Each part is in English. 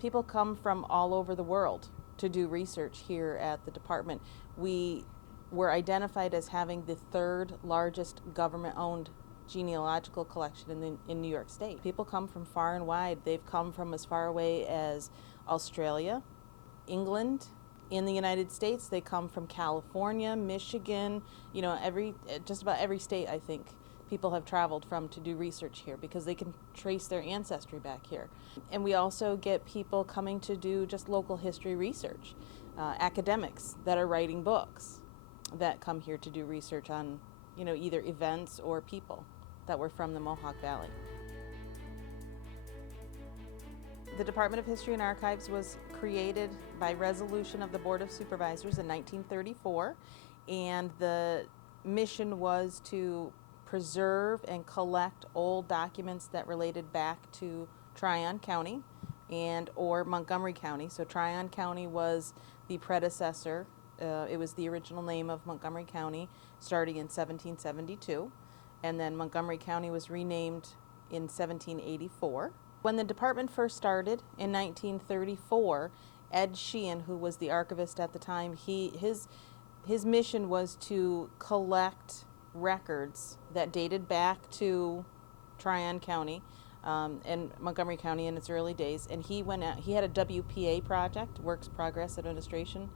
People come from all over the world to do research here at the department. We were identified as having the third largest government-owned genealogical collection in New York State. People come from far and wide. They've come from as far away as Australia, England. In the United States, they come from California, Michigan, just about every state, I think, people have traveled from to do research here because they can trace their ancestry back here. And we also get people coming to do just local history research, academics that are writing books that come here to do research on, either events or people that were from the Mohawk Valley. The Department of History and Archives was created by resolution of the Board of Supervisors in 1934, and the mission was to preserve and collect old documents that related back to Tryon County and or Montgomery County. So Tryon County was the predecessor. It was the original name of Montgomery County starting in 1772, and then Montgomery County was renamed in 1784. When the department first started in 1934, Ed Sheehan, who was the archivist at the time, his mission was to collect records that dated back to Tryon County and Montgomery County in its early days. And he went out, he had a WPA project, Works Progress Administration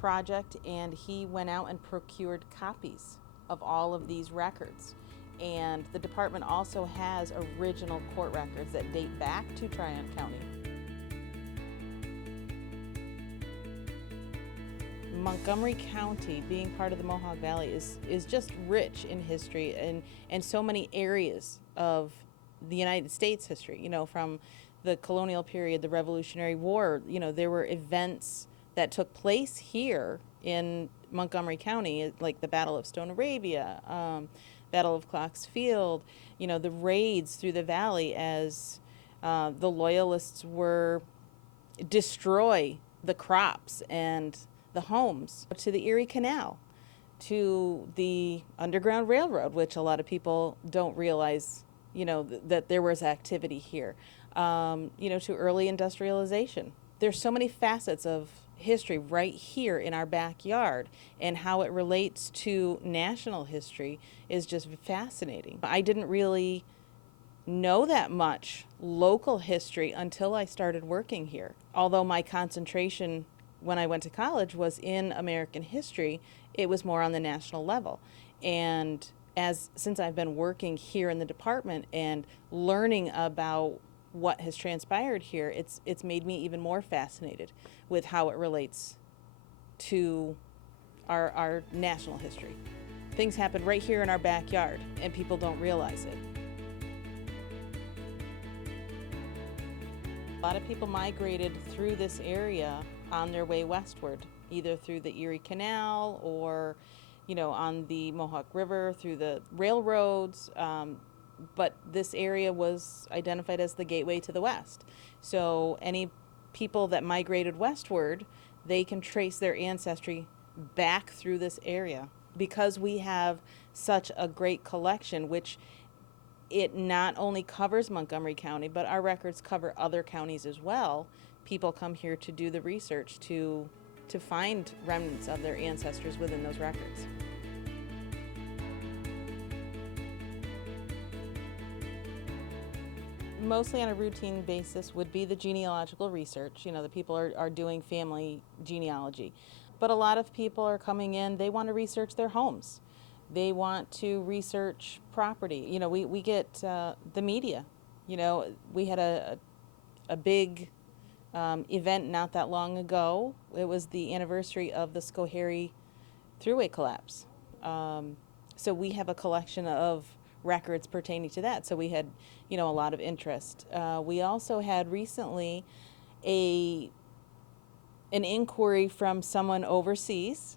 project, and he went out and procured copies of all of these records. And the department also has original court records that date back to Tryon County. Montgomery County, being part of the Mohawk Valley, is just rich in history and so many areas of the United States history. From the colonial period, the Revolutionary War, there were events that took place here in Montgomery County, like the Battle of Stone Arabia, Battle of Clocks Field, the raids through the valley as the Loyalists were destroy the crops and the homes, to the Erie Canal, to the Underground Railroad, which a lot of people don't realize, that there was activity here, to early industrialization. There's so many facets of history right here in our backyard, and how it relates to national history is just fascinating. I didn't really know that much local history until I started working here. Although my concentration when I went to college was in American history, it was more on the national level. And since I've been working here in the department and learning about what has transpired here, it's made me even more fascinated with how it relates to our national history. Things happen right here in our backyard, and people don't realize it. A lot of people migrated through this area on their way westward, either through the Erie Canal or, on the Mohawk River, through the railroads. But this area was identified as the gateway to the west. So any people that migrated westward, they can trace their ancestry back through this area. Because we have such a great collection, which it not only covers Montgomery County, but our records cover other counties as well. People come here to do the research to find remnants of their ancestors within those records. Mostly on a routine basis would be the genealogical research. The people are doing family genealogy. But a lot of people are coming in, they want to research their homes. They want to research property. We get the media. We had a big event not that long ago. It was the anniversary of the Schoharie Thruway collapse. So we have a collection of records pertaining to that. So we had, a lot of interest. We also had recently an inquiry from someone overseas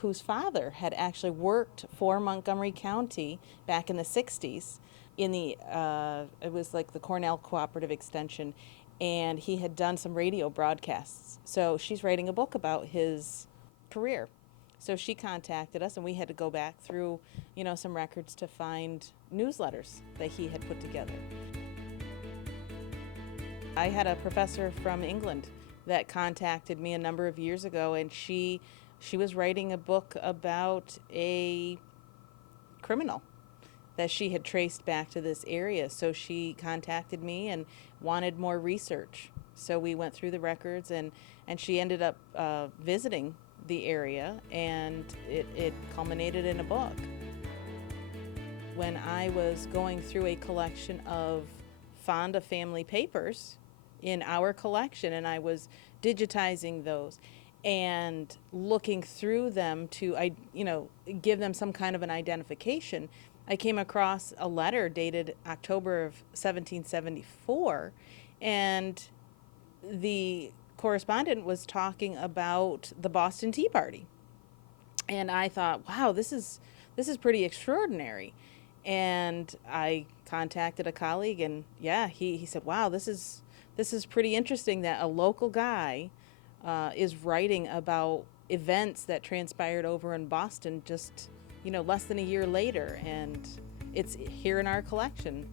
whose father had actually worked for Montgomery County back in the 60s in it was like the Cornell Cooperative Extension, and he had done some radio broadcasts. So she's writing a book about his career. So she contacted us, and we had to go back through, some records to find newsletters that he had put together. I had a professor from England that contacted me a number of years ago, and she was writing a book about a criminal that she had traced back to this area. So she contacted me and wanted more research. So we went through the records, and she ended up visiting the area, and it culminated in a book. When I was going through a collection of Fonda family papers in our collection, and I was digitizing those and looking through them to, give them some kind of an identification, I came across a letter dated October of 1774, and the correspondent was talking about the Boston Tea Party. And I thought, wow, this is pretty extraordinary. And I contacted a colleague, and yeah, he said, wow, this is pretty interesting that a local guy is writing about events that transpired over in Boston just, less than a year later, and it's here in our collection.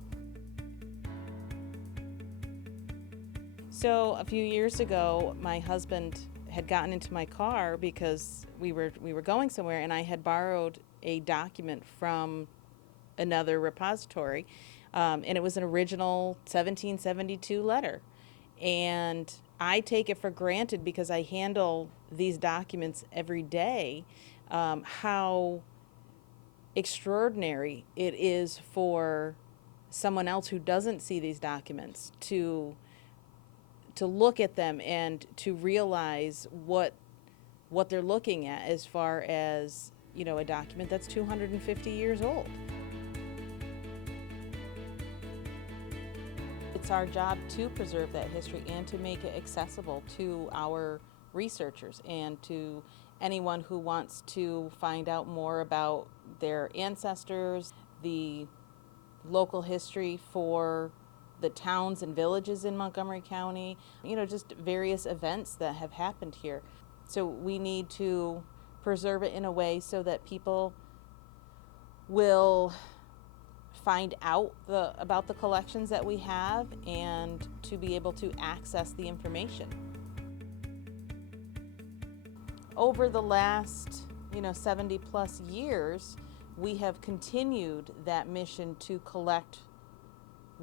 So a few years ago, my husband had gotten into my car because we were going somewhere, and I had borrowed a document from another repository, and it was an original 1772 letter. And I take it for granted, because I handle these documents every day, how extraordinary it is for someone else who doesn't see these documents to look at them and to realize what they're looking at, as far as, a document that's 250 years old. It's our job to preserve that history and to make it accessible to our researchers and to anyone who wants to find out more about their ancestors, the local history for the towns and villages in Montgomery County, just various events that have happened here. So we need to preserve it in a way so that people will find out about the collections that we have, and to be able to access the information. Over the last 70 plus years, we have continued that mission to collect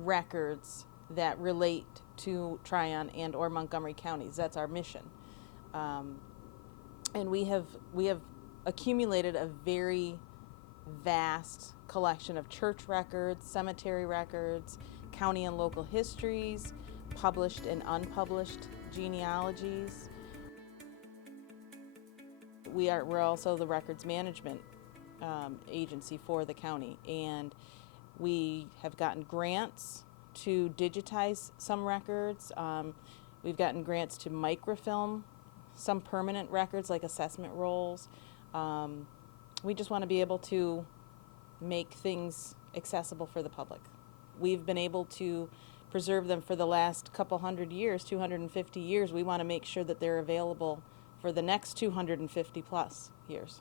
records that relate to Tryon and or Montgomery counties. That's our mission. And we have accumulated a very vast collection of church records, cemetery records, county and local histories, published and unpublished genealogies. We're also the records management agency for the county, and we have gotten grants to digitize some records. We've gotten grants to microfilm some permanent records like assessment rolls. We just want to be able to make things accessible for the public. We've been able to preserve them for the last couple hundred years, 250 years. We want to make sure that they're available for the next 250 plus years.